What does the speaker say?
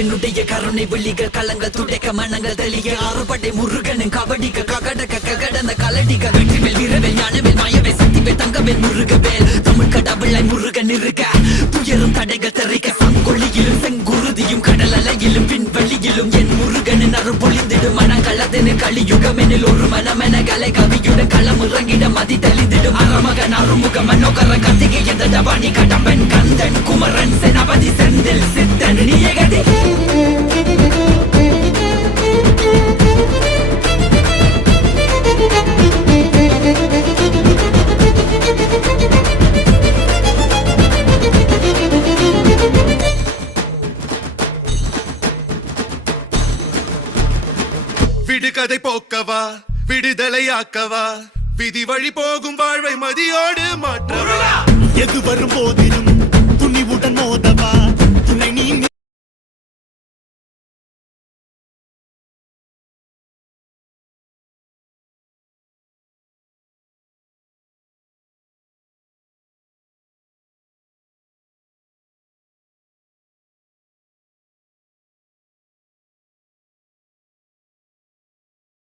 என்னுடைய கருணை விழிகள் கலங்கள் துடைக்க மனங்கள் தெளிய ஆறுபடை முருகனின் கபடிக்க ககடக்க ககடந்த கலடிக்க வெற்றிவேல் வீரவேல் ஞானவேல் மாயவேல் சக்திவேல் தங்கவேல் முருகவேல் தமிழ் கடவுளை முருகன் இருக்க துயரும் தடைகள் தெரிக்க சங்கொழியிலும் செங்குருதியும் கடல் அலையிலும் பின்வெளியிலும் என் முருகனின் அருள் பொழிந்திடும் மனங்களதென கலியுகமெனில் ஒரு மனமென கலை கவியுடன் களம் இறங்கிட மதி தெளிந்திடும் அறமகன் அருமுக மனோகர கத்திகை எந்த டபானி கடம்பன் கந்தன் குமரன் செனபதி செந்தில் சித்தன் நீயகதி விடுகதை போக்கவா விடுதலையாக்கவா விதி வழி போகும் வாழ்வை மதியோடு மாற்றவா எது வரும் போதிலும் துணிவுடன் மோதவா